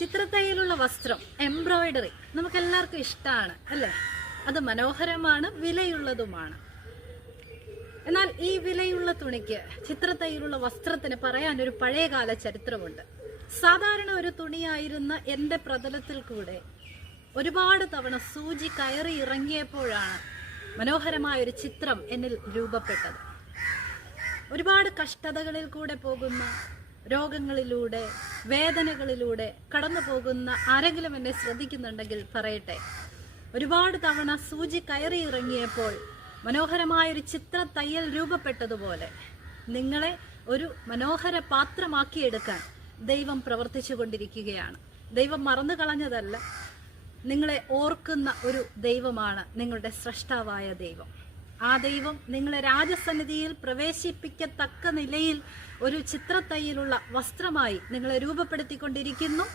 ചിത്രത്തയ്യലുള്ള വസ്ത്രം, എംബ്രോയിഡറി നമുക്കെല്ലാവർക്കും ഇഷ്ടമാണ് അല്ലേ? അത് മനോഹരമാണ്, വിലയുള്ളതുമാണ്. എന്നാൽ ഈ വിലയുള്ള തുണിക്ക്, ചിത്രത്തയ്യലുള്ള വസ്ത്രത്തിന് പറയാൻ ഒരു പഴയകാല ചരിത്രമുണ്ട്. സാധാരണ ഒരു തുണിയായിരുന്ന എൻ്റെ പ്രതലത്തിൽ കൂടെ ഒരുപാട് തവണ സൂചി കയറി ഇറങ്ങിയപ്പോഴാണ് മനോഹരമായ ഒരു ചിത്രം എന്നിൽ രൂപപ്പെട്ടത്. ഒരുപാട് കഷ്ടതകളിൽ കൂടെ പോകുന്ന, രോഗങ്ങളിലൂടെ, വേദനകളിലൂടെ കടന്നു പോകുന്ന ആരെങ്കിലും എന്നെ ശ്രദ്ധിക്കുന്നുണ്ടെങ്കിൽ പറയട്ടെ, ഒരുപാട് തവണ സൂചി കയറി ഇറങ്ങിയപ്പോൾ മനോഹരമായൊരു ചിത്ര തയ്യൽ രൂപപ്പെട്ടതുപോലെ നിങ്ങളെ ഒരു മനോഹര പാത്രമാക്കിയെടുക്കാൻ ദൈവം പ്രവർത്തിച്ചു കൊണ്ടിരിക്കുകയാണ്. ദൈവം മറന്നു കളഞ്ഞതല്ല, നിങ്ങളെ ഓർക്കുന്ന ഒരു ദൈവമാണ് നിങ്ങളുടെ സ്രഷ്ടാവായ ദൈവം. ആ ദൈവം നിങ്ങളെ രാജസന്നിധിയിൽ പ്രവേശിപ്പിക്കത്തക്ക നിലയിൽ ഒരു ചിത്രത്തയ്യലുള്ള വസ്ത്രമായി നിങ്ങളെ രൂപപ്പെടുത്തിക്കൊണ്ടിരിക്കുന്നു.